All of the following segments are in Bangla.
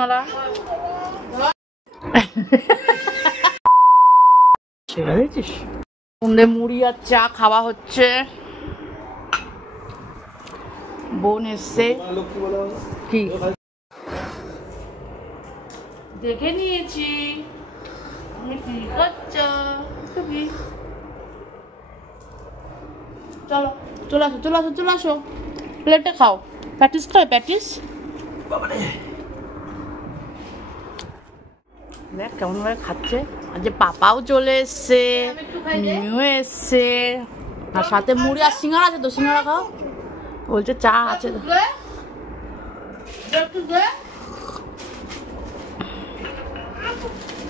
সিঙ্গারা সন্ধ্যে মুড়ি আর চা খাওয়া হচ্ছে। বোন এসছে কি দেখে নিয়েছি তুমি কি করছো। চলো চলে আসো চলে আসো চলে আসো প্লেটে খাও। প্যাটিস খাও প্যাটিস। দেখ কেমন ভাবে খাচ্ছে। আর যে পাপাও চলে এসছে মিমিও এসছে আর সাথে মুড়ি আর সিঙ্গারা আছে তো সিঙ্গারা খাও। বলছে চা আছে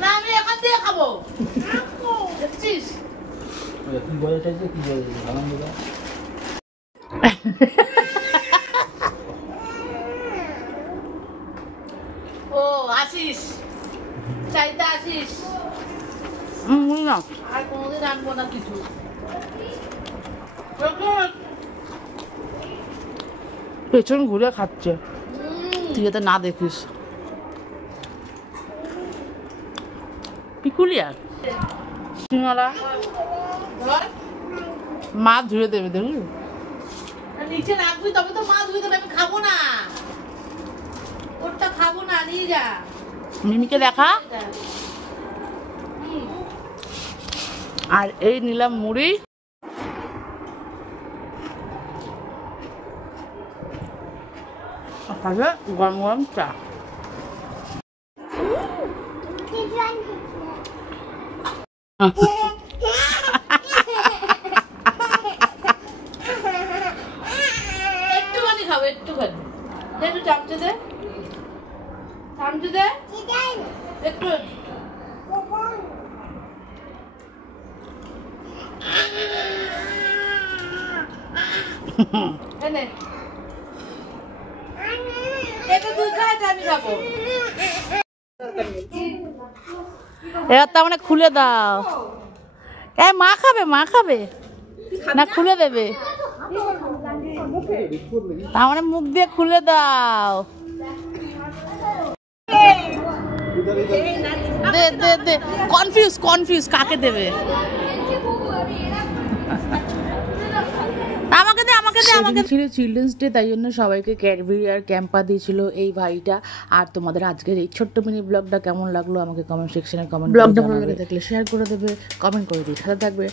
না আমি এখান দিয়ে খাবো। দেখছিস ও আসিস চাইতে আসিস না আর কোনোদিন আনবো না কিছু। পেছন ঘুরে খাচ্ছে তুই যাতে না দেখিস। পিকুলিয়া সিঙ্গারা মা ধুয়ে দেবে দেখলি নিচে রাখবি তবে তো মা ধুয়ে দেবে। আমি খাবো না ওটা খাবো না নিয়ে যা। মিমিকে দেখা। আর এই নিলাম মুড়ি গরম গরম চা। একটুখানি খাবো একটুখানি একটু চামচে দে চামচে দে একটু। এবার তার মানে খুলে দাও। মা খাবে না খুলে দেবে তার মানে মুখ দিয়ে খুলে দাও। দে দে দে কনফিউজ কাকে দেবে। আমাকে ছিল চিলড্রেন্স ডে তাই জন্য সবাইকে ক্যাডবেরি আর ক্যাম্পা দিয়েছিল এই ভাইটা। আর তোমাদের আজকের এই ছোট্ট মিনি ব্লগটা কেমন লাগলো আমাকে কমেন্ট সেকশনে কমেন্ট ব্লগটা ভালো লাগলে শেয়ার করে দেবে কমেন্ট করে দিয়ে সাথে থাকবে।